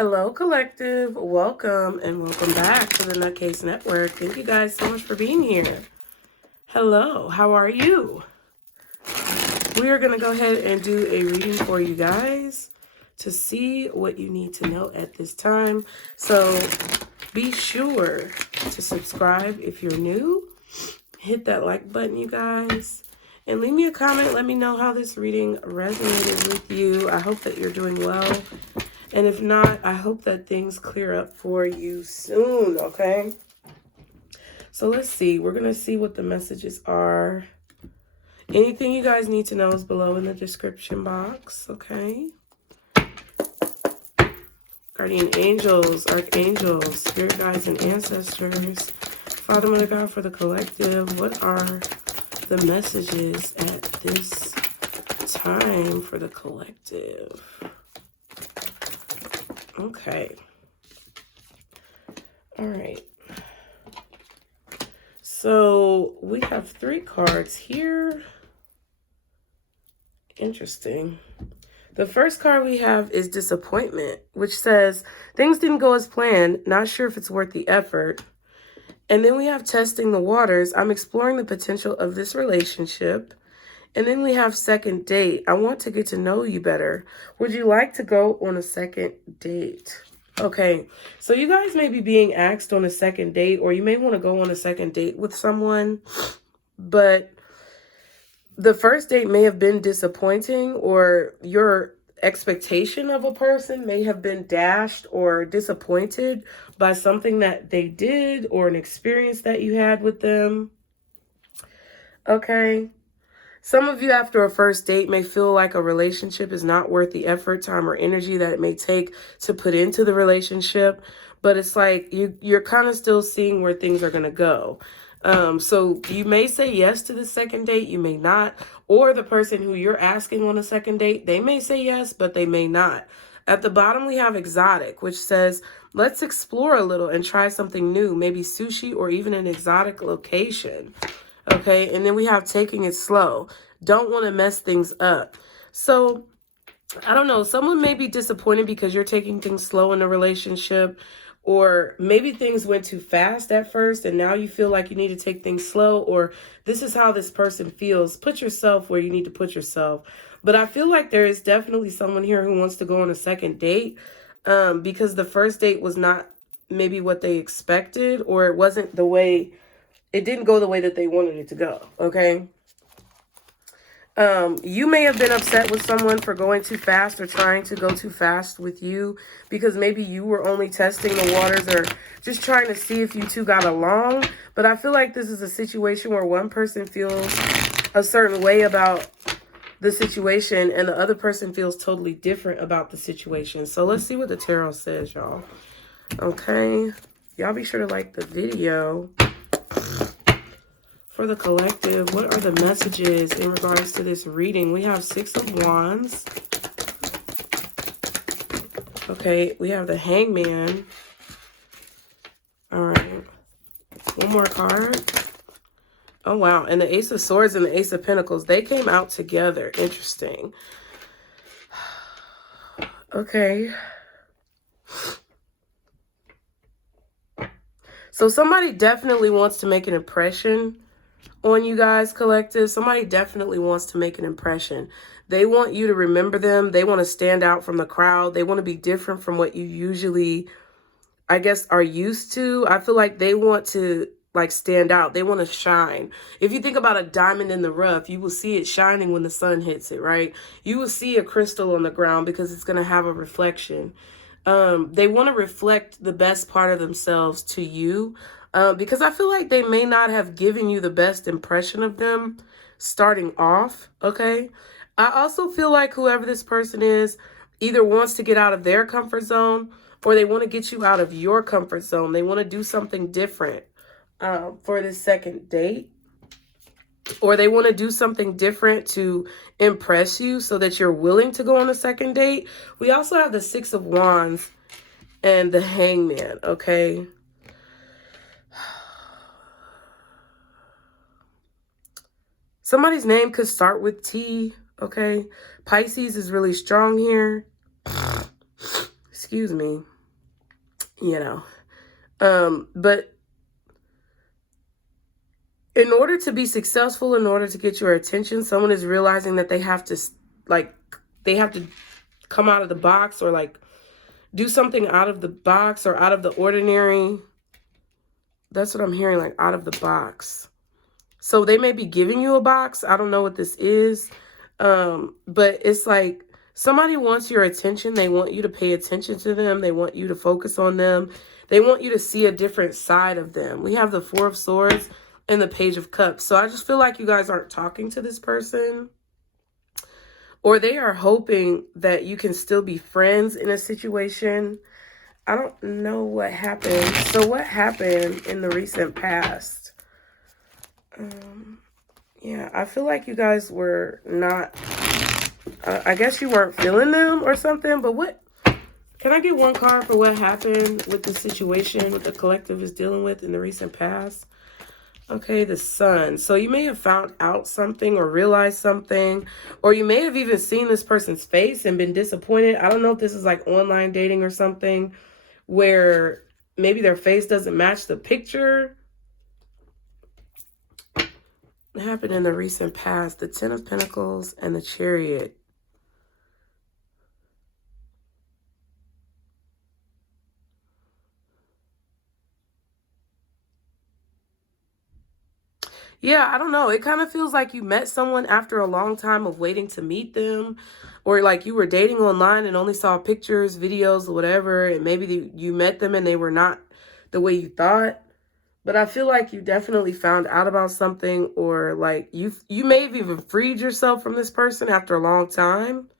Hello, collective. Welcome and welcome back to the Nutcase Network. Thank you guys so much for being here. Hello, how are you? We are going to go ahead and do a reading for you guys to see what you need to know at this time. So be sure to subscribe if you're new. Hit that like button, you guys. And leave me a comment. Let me know how this reading resonated with you. I hope that you're doing well. And if not, I hope that things clear up for you soon, okay? So let's see. We're going to see what the messages are. Anything you guys need to know is below in the description box, okay? Guardian angels, archangels, spirit guides, and ancestors. Father, Mother, God, for the collective, what are the messages at this time for the collective? Okay. All right. So we have 3 cards here. Interesting. The first card we have is disappointment, which says things didn't go as planned. Not sure if it's worth the effort. And then we have testing the waters. I'm exploring the potential of this relationship. And then we have second date. I want to get to know you better. Would you like to go on a second date? Okay, so you guys may be being asked on a second date, or you may want to go on a second date with someone, but the first date may have been disappointing, or your expectation of a person may have been dashed or disappointed by something that they did or an experience that you had with them. Okay. Some of you after a first date may feel like a relationship is not worth the effort, time, or energy that it may take to put into the relationship. But it's like you're kind of still seeing where things are going to go. So you may say yes to the second date, you may not. Or the person who you're asking on a second date, they may say yes, but they may not. At the bottom, we have exotic, which says, let's explore a little and try something new, maybe sushi or even an exotic location. Okay, and then we have taking it slow. Don't want to mess things up. So, I don't know. Someone may be disappointed because you're taking things slow in a relationship. Or maybe things went too fast at first and now you feel like you need to take things slow. Or this is how this person feels. Put yourself where you need to put yourself. But I feel like there is definitely someone here who wants to go on a second date. Because the first date was not maybe what they expected. Or it wasn't the way... It didn't go the way that they wanted it to go, okay? You may have been upset with someone for going too fast or trying to go too fast with you because maybe you were only testing the waters or just trying to see if you two got along. But I feel like this is a situation where one person feels a certain way about the situation and the other person feels totally different about the situation. So let's see what the tarot says, y'all. Okay? Y'all be sure to like the video. For the collective, what are the messages in regards to this reading? We have 6 of Wands. Okay, we have the Hangman. All right. One more card. Oh, wow. And the Ace of Swords and the Ace of Pentacles, they came out together. Interesting. Okay. So somebody definitely wants to make an impression on you guys, collective. Somebody definitely wants to make an impression. They want you to remember them. They want to stand out from the crowd. They want to be different from what you usually, I guess, are used to. I feel like they want to like stand out. They want to shine. If you think about a diamond in the rough, you will see it shining when the sun hits it, right? You will see a crystal on the ground because it's going to have a reflection. They want to reflect the best part of themselves to you. Because I feel like they may not have given you the best impression of them starting off, okay? I also feel like whoever this person is either wants to get out of their comfort zone or they want to get you out of your comfort zone. They want to do something different for this second date. Or they want to do something different to impress you so that you're willing to go on a second date. We also have the 6 of Wands and the Hangman, okay? Somebody's name could start with T, okay? Pisces is really strong here. excuse me, but in order to be successful, in order to get your attention, someone is realizing that they have to, like, they have to come out of the box, or like do something out of the box or out of the ordinary. That's what I'm hearing, like out of the box. So they may be giving you a box. I don't know what this is. But it's like somebody wants your attention. They want you to pay attention to them. They want you to focus on them. They want you to see a different side of them. We have the Four of Swords and the Page of Cups. So I just feel like you guys aren't talking to this person, or they are hoping that you can still be friends in a situation. I don't know what happened. So what happened in the recent past? Yeah, I feel like you guys were not, I guess you weren't feeling them or something, but what, can I get one card for what happened with the situation what the collective is dealing with in the recent past? Okay, the Sun. So you may have found out something or realized something, or you may have even seen this person's face and been disappointed. I don't know if this is like online dating or something where maybe their face doesn't match the picture. What happened in the recent past? The Ten of Pentacles and the Chariot. Yeah, I don't know. It kind of feels like you met someone after a long time of waiting to meet them, or like you were dating online and only saw pictures, videos, whatever, and maybe you met them and they were not the way you thought. But I feel like you definitely found out about something, or like you may have even freed yourself from this person after a long time.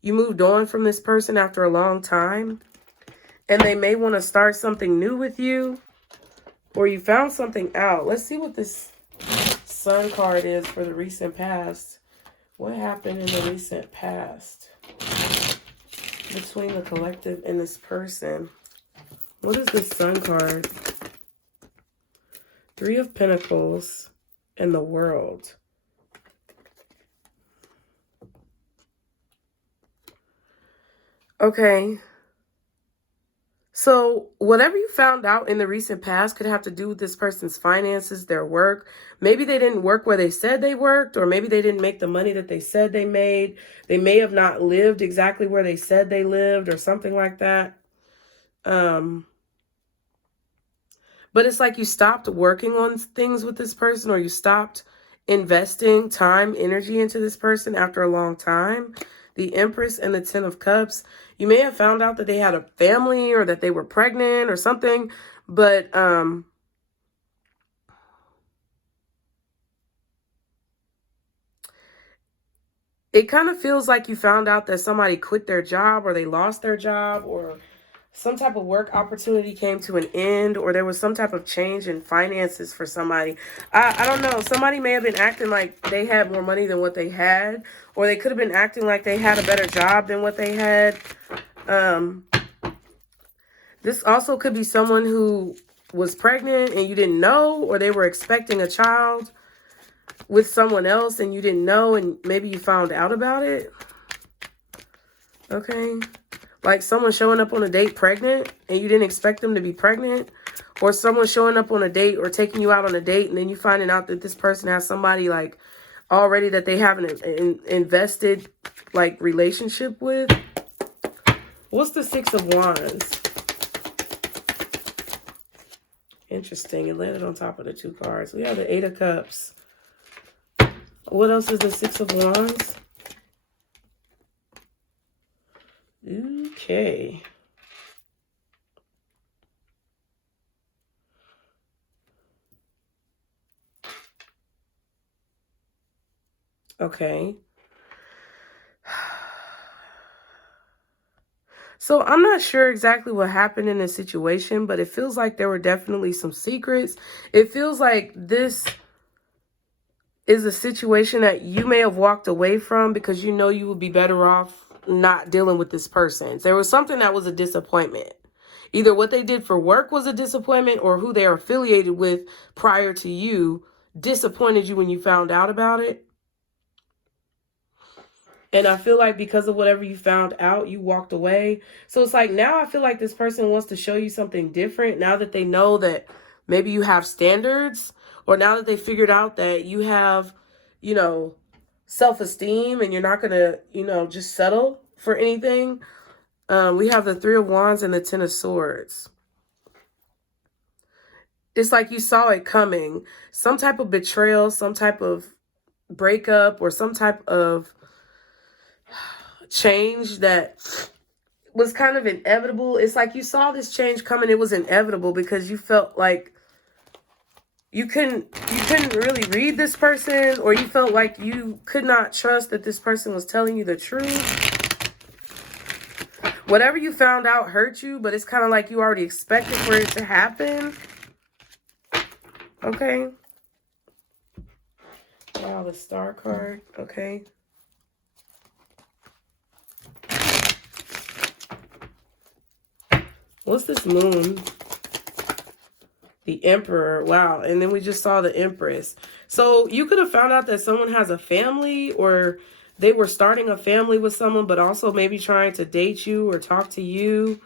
You moved on from this person after a long time, and they may want to start something new with you, or you found something out. Let's see what this Sun card is for the recent past. What happened in the recent past between the collective and this person? What is the Sun card? Three of Pentacles and the World. Okay. So whatever you found out in the recent past could have to do with this person's finances, their work. Maybe they didn't work where they said they worked, or maybe they didn't make the money that they said they made. They may have not lived exactly where they said they lived, or something like that. But it's like you stopped working on things with this person, or you stopped investing time, energy into this person after a long time. The Empress and the Ten of Cups. You may have found out that they had a family, or that they were pregnant or something, but it kind of feels like you found out that somebody quit their job, or they lost their job, or some type of work opportunity came to an end, or there was some type of change in finances for somebody. I don't know. Somebody may have been acting like they had more money than what they had, or they could have been acting like they had a better job than what they had. This also could be someone who was pregnant and you didn't know, or they were expecting a child with someone else and you didn't know, and maybe you found out about it. Okay. Like someone showing up on a date pregnant and you didn't expect them to be pregnant, or someone showing up on a date or taking you out on a date and then you finding out that this person has somebody like already that they have an invested like relationship with. What's the Six of Wands? Interesting. It landed on top of the two cards. We have the Eight of Cups. What else is the Six of Wands? Okay. Okay. So I'm not sure exactly what happened in this situation, but it feels like there were definitely some secrets. It feels like this is a situation that you may have walked away from because you know you would be better off not dealing with this person. There was something that was a disappointment. Either what they did for work was a disappointment, or who they are affiliated with prior to you disappointed you when you found out about it. And I feel like because of whatever you found out, you walked away. So it's like now I feel like this person wants to show you something different now that they know that maybe you have standards, or now that they figured out that you have, you know, self-esteem and you're not going to, you know, just settle for anything. We have the Three of Wands and the Ten of Swords. It's like you saw it coming. Some type of betrayal, some type of breakup, or some type of change that was kind of inevitable. It's like you saw this change coming. It was inevitable because you felt like you couldn't really read this person, or you felt like you could not trust that this person was telling you the truth. Whatever you found out hurt you, but it's kind of like you already expected for it to happen. Okay. Wow, the Star card. Okay. What's this Moon? The Emperor. Wow. And then we just saw the Empress. So you could have found out that someone has a family, or they were starting a family with someone, but also maybe trying to date you or talk to you.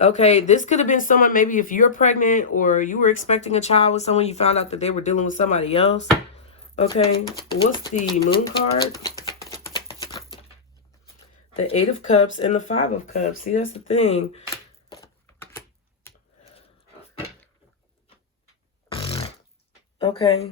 Okay, this could have been someone, maybe if you're pregnant or you were expecting a child with someone, you found out that they were dealing with somebody else. Okay, what's the Moon card? The Eight of Cups and the Five of Cups. See, that's the thing. Okay.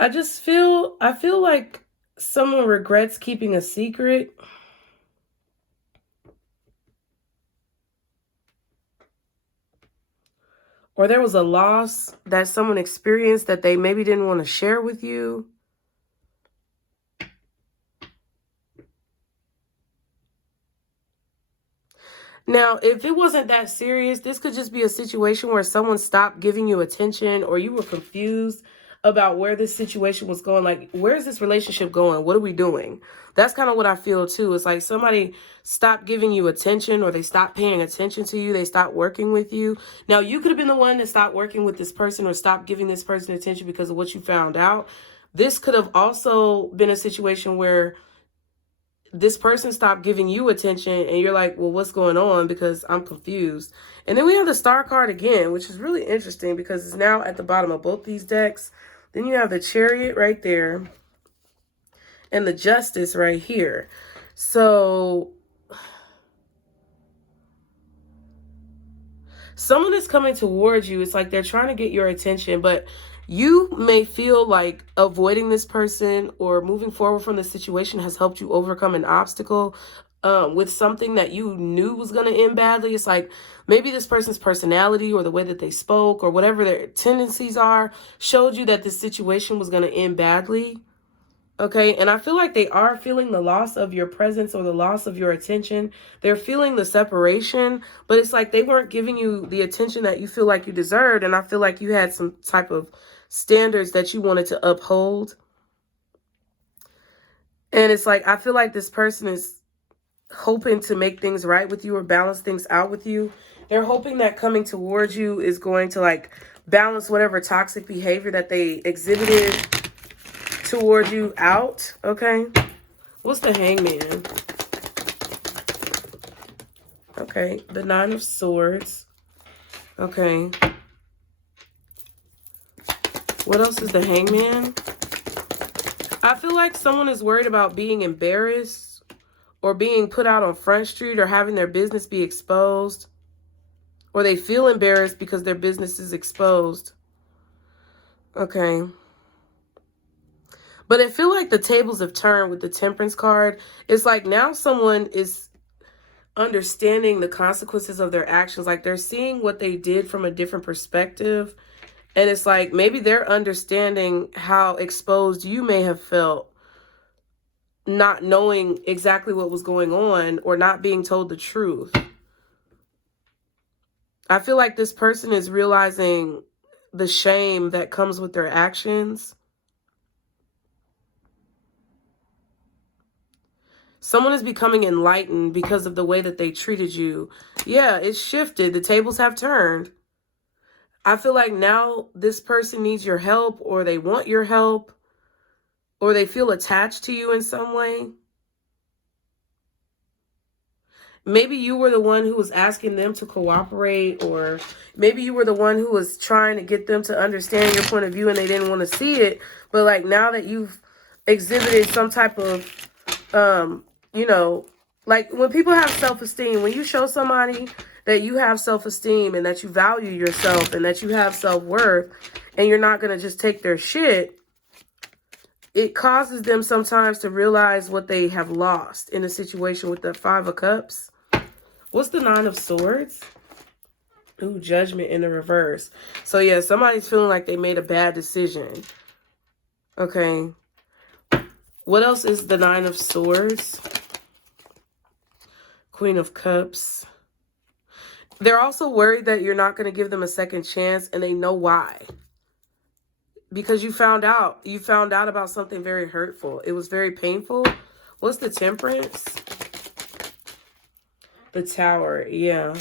I feel like someone regrets keeping a secret. Or there was a loss that someone experienced that they maybe didn't want to share with you. Now, if it wasn't that serious, this could just be a situation where someone stopped giving you attention, or you were confused about where this situation was going. Like, where's this relationship going? What are we doing? That's kind of what I feel too. It's like somebody stopped giving you attention, or they stopped paying attention to you. They stopped working with you. Now, you could have been the one that stopped working with this person or stopped giving this person attention because of what you found out. This could have also been a situation where this person stopped giving you attention and you're like, well, what's going on? Because I'm confused. And then we have the Star card again, which is really interesting because it's now at the bottom of both these decks. Then you have the Chariot right there and the Justice right here. So someone is coming towards you. It's like they're trying to get your attention, but you may feel like avoiding this person or moving forward from the situation has helped you overcome an obstacle with something that you knew was going to end badly. It's like maybe this person's personality or the way that they spoke or whatever their tendencies are showed you that this situation was going to end badly. Okay, and I feel like they are feeling the loss of your presence or the loss of your attention. They're feeling the separation, but it's like they weren't giving you the attention that you feel like you deserved. And I feel like you had some type of standards that you wanted to uphold. And it's like, I feel like this person is hoping to make things right with you or balance things out with you. They're hoping that coming towards you is going to like balance whatever toxic behavior that they exhibited toward you out. Okay, what's the Hangman? Okay, the Nine of Swords. Okay, what else is the Hangman? I feel like someone is worried about being embarrassed or being put out on Front Street or having their business be exposed, or they feel embarrassed because their business is exposed. Okay. But I feel like the tables have turned with the Temperance card. It's like now someone is understanding the consequences of their actions. Like they're seeing what they did from a different perspective. And it's like maybe they're understanding how exposed you may have felt, not knowing exactly what was going on or not being told the truth. I feel like this person is realizing the shame that comes with their actions. Someone is becoming enlightened because of the way that they treated you. Yeah, it's shifted. The tables have turned. I feel like now this person needs your help, or they want your help, or they feel attached to you in some way. Maybe you were the one who was asking them to cooperate, or maybe you were the one who was trying to get them to understand your point of view and they didn't want to see it. But like now that you've exhibited some type of, you know, like when people have self-esteem, when you show somebody that you have self-esteem and that you value yourself and that you have self-worth and you're not going to just take their shit, it causes them sometimes to realize what they have lost in a situation with the 5 of Cups. What's the 9 of Swords? Ooh, Judgment in the reverse. So yeah, somebody's feeling like they made a bad decision. Okay. What else is the 9 of Swords? Queen of Cups. They're also worried that you're not going to give them a second chance, and they know why. Because you found out. You found out about something very hurtful. It was very painful. What's the Temperance? The Tower, yeah.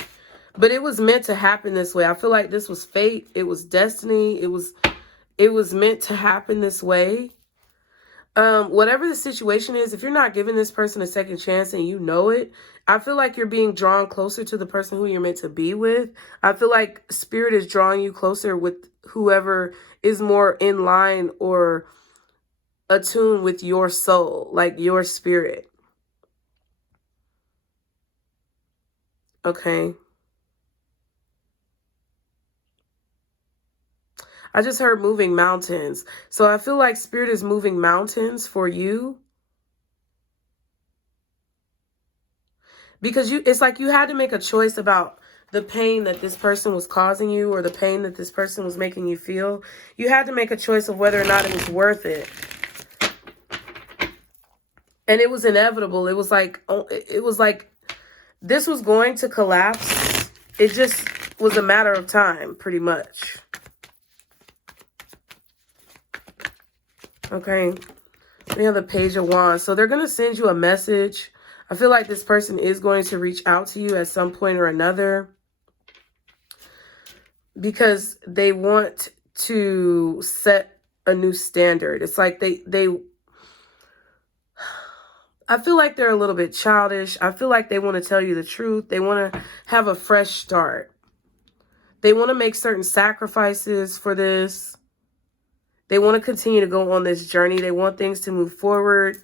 But it was meant to happen this way. I feel like this was fate. It was destiny. It was meant to happen this way. Whatever the situation is, if you're not giving this person a second chance and you know it, I feel like you're being drawn closer to the person who you're meant to be with. I feel like Spirit is drawing you closer with whoever is more in line or attuned with your soul, like your spirit. Okay. I just heard moving mountains. So I feel like Spirit is moving mountains for you. Because it's like you had to make a choice about the pain that this person was causing you or the pain that this person was making you feel. You had to make a choice of whether or not it was worth it. And it was inevitable. It was like this was going to collapse. It just was a matter of time, pretty much. Okay. We have the Page of Wands. So they're going to send you a message. I feel like this person is going to reach out to you at some point or another because they want to set a new standard. It's like I feel like they're a little bit childish. I feel like they want to tell you the truth. They want to have a fresh start. They want to make certain sacrifices for this. They want to continue to go on this journey. They want things to move forward.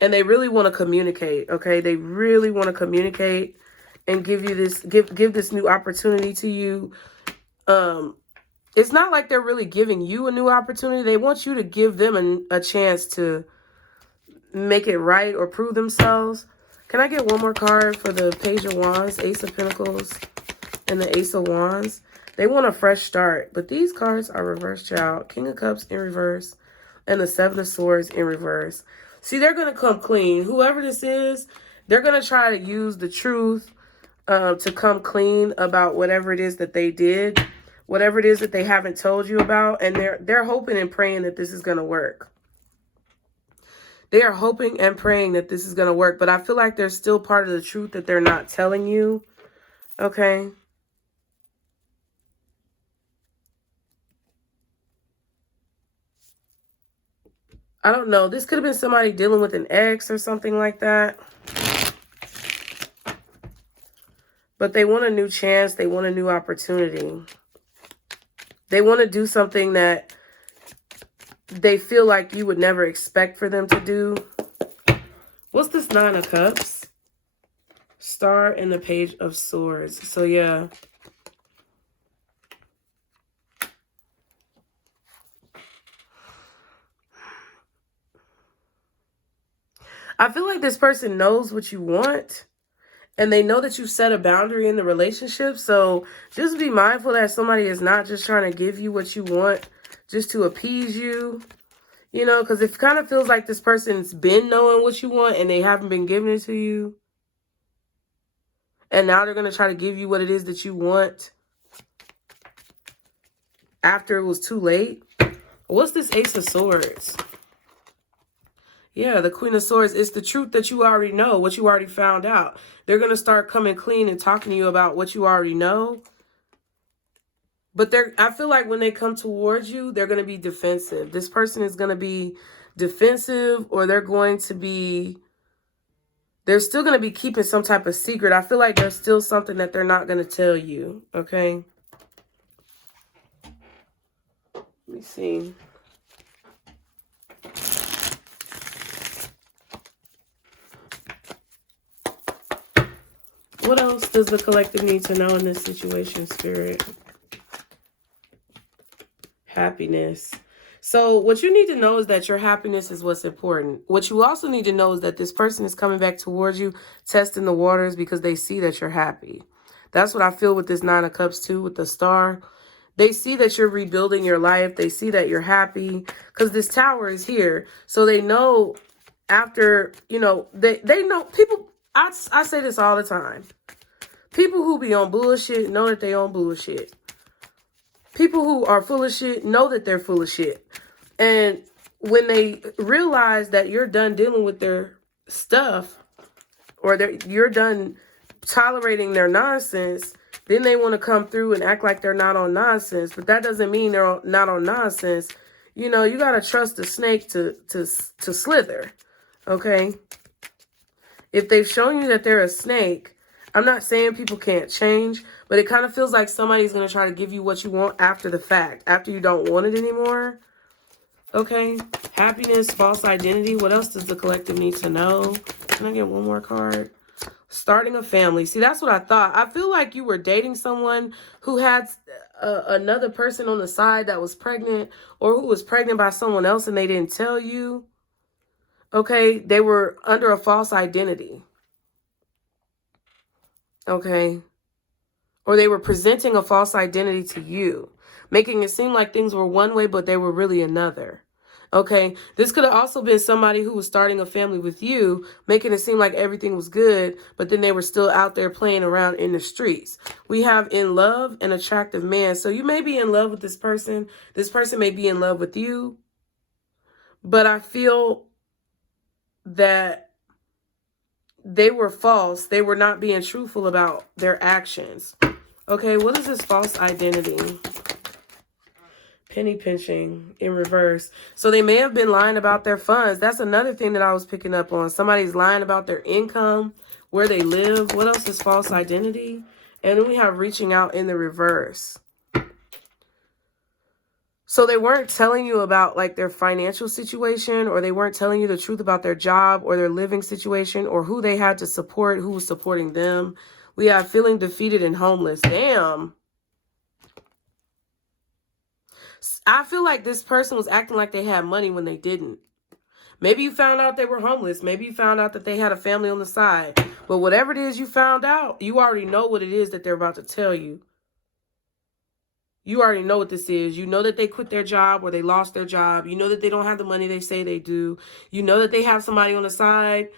And they really want to communicate, okay? They really want to communicate and give you this, give this new opportunity to you. It's not like they're really giving you a new opportunity. They want you to give them a chance to make it right or prove themselves. Can I get one more card for the Page of Wands, Ace of Pentacles, and the Ace of Wands? They want a fresh start, but these cards are reverse, child. King of Cups in reverse, and the 7 of Swords in reverse. See, they're going to come clean. Whoever this is, they're going to try to use the truth to come clean about whatever it is that they did, whatever it is that they haven't told you about, and they're hoping and praying that this is going to work. They are hoping and praying that this is going to work, but I feel like there's still part of the truth that they're not telling you, okay? I don't know. This could have been somebody dealing with an ex or something like that. But they want a new chance. They want a new opportunity. They want to do something that they feel like you would never expect for them to do. What's this 9 of Cups? Star and the Page of Swords. So, yeah. I feel like this person knows what you want. And they know that you set a boundary in the relationship. So just be mindful that somebody is not just trying to give you what you want just to appease you. You know, because it kind of feels like this person's been knowing what you want and they haven't been giving it to you. And now they're going to try to give you what it is that you want after it was too late. What's this Ace of Swords? Yeah, the Queen of Swords. It's the truth that you already know, what you already found out. They're going to start coming clean and talking to you about what you already know. But I feel like when they come towards you, they're going to be defensive. This person is going to be defensive, or they're still going to be keeping some type of secret. I feel like there's still something that they're not going to tell you. Okay. Let me see. What else does the collective need to know in this situation, Spirit? Happiness. So what you need to know is that your happiness is what's important. What you also need to know is that this person is coming back towards you, testing the waters because they see that you're happy. That's what I feel with this Nine of Cups too, with the Star. They see that you're rebuilding your life. They see that you're happy because this Tower is here. So they know after, you know, they know people. I say this all the time. People who be on bullshit know that they on bullshit. People who are full of shit know that they're full of shit. And when they realize that you're done dealing with their stuff, or you're done tolerating their nonsense, then they want to come through and act like they're not on nonsense. But that doesn't mean they're not on nonsense. You know, you got to trust the snake to slither. Okay? If they've shown you that they're a snake, I'm not saying people can't change, but it kind of feels like somebody's going to try to give you what you want after the fact, after you don't want it anymore. Okay. Happiness, false identity. What else does the collective need to know? Can I get one more card? Starting a family. See, that's what I thought. I feel like you were dating someone who had another person on the side that was pregnant, or who was pregnant by someone else and they didn't tell you. Okay. They were under a false identity. Okay. Or they were presenting a false identity to you, making it seem like things were one way, but they were really another. Okay. This could have also been somebody who was starting a family with you, making it seem like everything was good, but then they were still out there playing around in the streets. We have in love an attractive man. So you may be in love with this person. This person may be in love with you. But I feel that they were false. They were not being truthful about their actions. Okay, what is this false identity? Penny pinching in reverse. So they may have been lying about their funds. That's another thing that I was picking up on. Somebody's lying about their income, where they live. What else is false identity? And then we have reaching out in the reverse. So they weren't telling you about like their financial situation, or they weren't telling you the truth about their job or their living situation, or who they had to support, who was supporting them. We have feeling defeated and homeless. Damn. I feel like this person was acting like they had money when they didn't. Maybe you found out they were homeless. Maybe you found out that they had a family on the side. But whatever it is you found out, you already know what it is that they're about to tell you. You already know what this is. You know that they quit their job or they lost their job. You know that they don't have the money they say they do. You know that they have somebody on the side,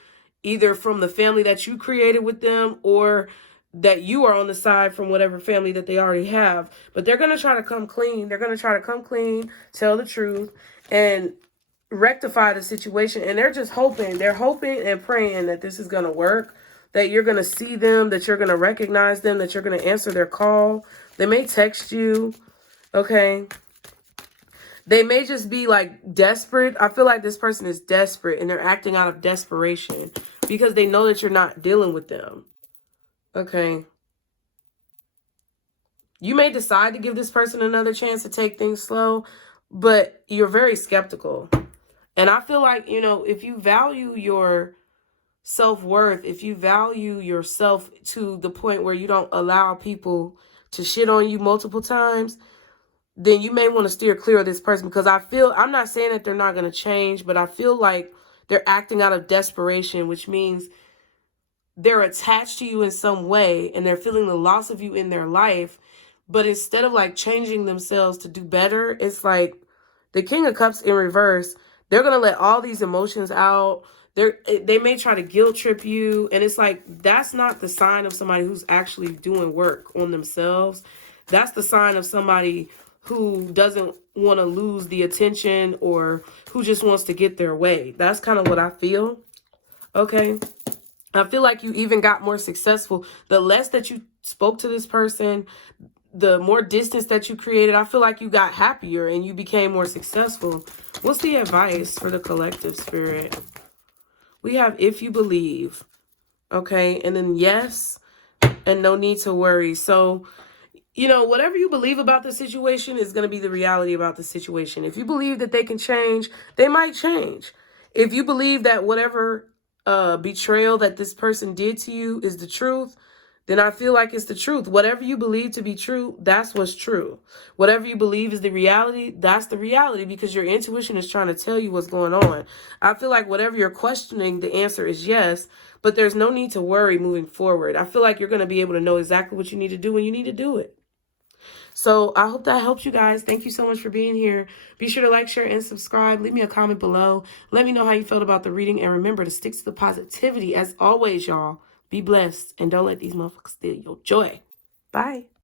either from the family that you created with them, or that you are on the side from whatever family that they already have. But they're going to try to come clean. They're going to try to come clean, tell the truth, and rectify the situation. And they're just hoping. They're hoping and praying that this is going to work, that you're going to see them, that you're going to recognize them, that you're going to answer their call. They may text you, okay? They may just be like desperate. I feel like this person is desperate and they're acting out of desperation because they know that you're not dealing with them, okay? You may decide to give this person another chance to take things slow, but you're very skeptical. And I feel like, you know, if you value your self-worth, if you value yourself to the point where you don't allow people to shit on you multiple times, then you may want to steer clear of this person, because I'm not saying that they're not going to change, but I feel like they're acting out of desperation, which means they're attached to you in some way and they're feeling the loss of you in their life. But instead of like changing themselves to do better, it's like the King of Cups in reverse. They're going to let all these emotions out. They may try to guilt trip you. And it's like, that's not the sign of somebody who's actually doing work on themselves. That's the sign of somebody who doesn't want to lose the attention or who just wants to get their way. That's kind of what I feel. Okay. I feel like you even got more successful. The less that you spoke to this person, the more distance that you created, I feel like you got happier and you became more successful. What's the advice for the collective, Spirit? We have if you believe. Okay. And then yes and no need to worry. So, you know, whatever you believe about the situation is going to be the reality about the situation. If you believe that they can change, they might change. If you believe that whatever betrayal that this person did to you is the truth, then I feel like it's the truth. Whatever you believe to be true, that's what's true. Whatever you believe is the reality, that's the reality, because your intuition is trying to tell you what's going on. I feel like whatever you're questioning, the answer is yes, but there's no need to worry moving forward. I feel like you're going to be able to know exactly what you need to do when you need to do it. So I hope that helps you guys. Thank you so much for being here. Be sure to like, share, and subscribe. Leave me a comment below. Let me know how you felt about the reading. And remember to stick to the positivity. As always, y'all, be blessed. And don't let these motherfuckers steal your joy. Bye.